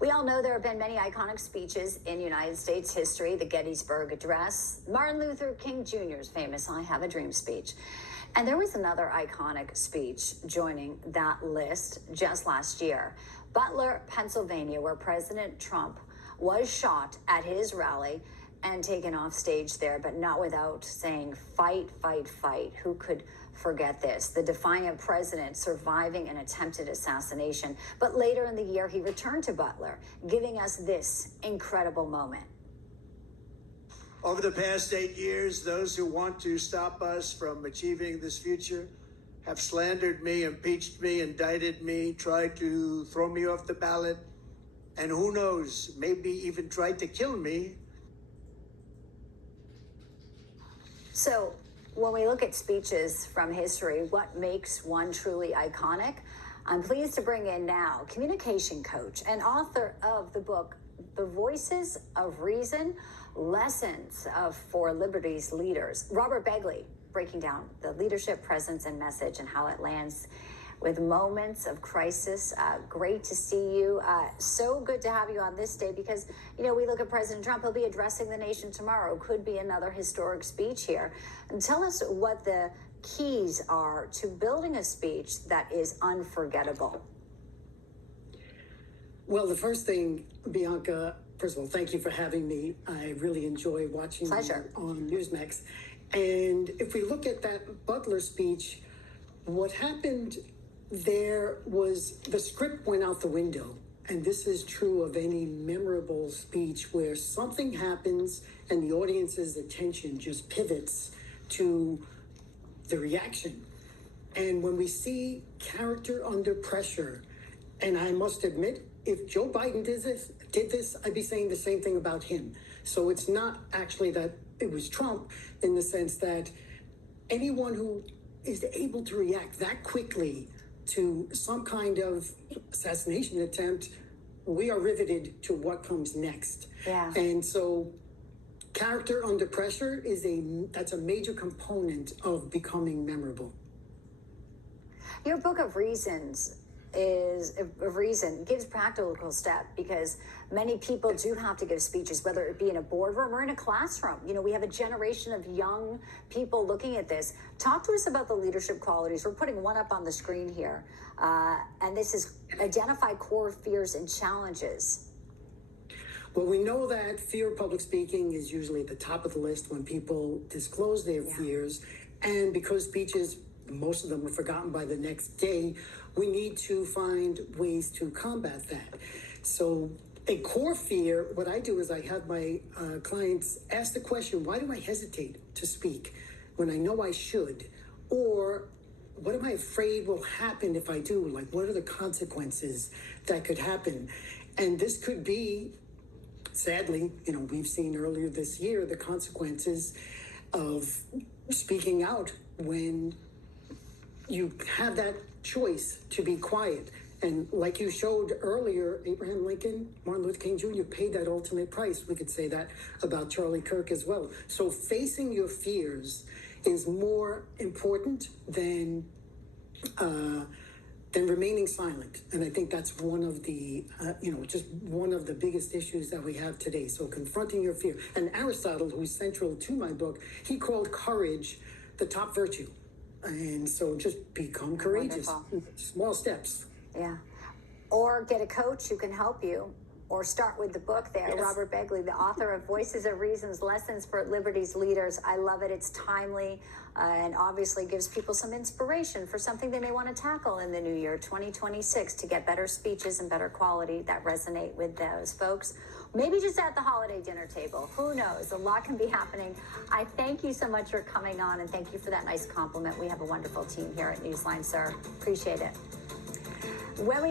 We all know there have been many iconic speeches in United States history: the Gettysburg Address, Martin Luther King Jr.'s famous "I Have a Dream" speech. And there was another iconic speech joining that list just last year. Butler, Pennsylvania, where President Trump was shot at his rally and taken off stage there, but not without saying, "Fight, fight, fight." Who could forget this? The defiant president surviving an attempted assassination. But later in the year, he returned to Butler, giving us this incredible moment. Over the past 8 years, those who want to stop us from achieving this future have slandered me, impeached me, indicted me, tried to throw me off the ballot, and who knows, maybe even tried to kill me. So when we look at speeches from history, what makes one truly iconic? I'm pleased to bring in now communication coach and author of the book, The Voices of Reason, Lessons for Liberty's Leaders, Robert Begley, breaking down the leadership, presence, and message and how it lands with moments of crisis. Great to see you. So good to have you on this day because, you know, we look at President Trump, he'll be addressing the nation tomorrow. Could be another historic speech here. And tell us what the keys are to building a speech that is unforgettable. Well, the first thing, Bianca, first of all, thank you for having me. I really enjoy watching you on NewsMax. And if we look at that Butler speech, what happened there was the script went out the window. And this is true of any memorable speech where something happens and the audience's attention just pivots to the reaction. And when we see character under pressure, and I must admit, if Joe Biden did this, I'd be saying the same thing about him. So it's not actually that it was Trump in the sense that anyone who is able to react that quickly to some kind of assassination attempt, we are riveted to what comes next. Yeah. And so character under pressure that's a major component of becoming memorable. Your book of reasons gives practical step because many people do have to give speeches, whether it be in a boardroom or in a classroom. You know, we have a generation of young people looking at this. Talk to us about the leadership qualities. We're putting one up on the screen here. And this is identify core fears and challenges. Well, we know that fear of public speaking is usually at the top of the list when people disclose their fears. And because speeches, most of them are forgotten by the next day, we need to find ways to combat that. So a core fear, what I do is I have my clients ask the question, why do I hesitate to speak when I know I should? Or what am I afraid will happen if I do? Like, what are the consequences that could happen? And this could be, sadly, you know, we've seen earlier this year the consequences of speaking out when you have that choice to be quiet. And like you showed earlier, Abraham Lincoln, Martin Luther King Jr. paid that ultimate price. We could say that about Charlie Kirk as well. So facing your fears is more important than remaining silent. And I think that's one of the, just one of the biggest issues that we have today. So confronting your fear. And Aristotle, who's central to my book, he called courage the top virtue. And so just become courageous. Wonderful. Small steps. Yeah. Or get a coach who can help you. Or start with the book there, yes. Robert Begley, the author of Voices of Reasons, Lessons for Liberty's Leaders. I love it. It's timely and obviously gives people some inspiration for something they may want to tackle in the new year, 2026, to get better speeches and better quality that resonate with those folks. Maybe just at the holiday dinner table. Who knows? A lot can be happening. I thank you so much for coming on, and thank you for that nice compliment. We have a wonderful team here at Newsline, sir. Appreciate it. When we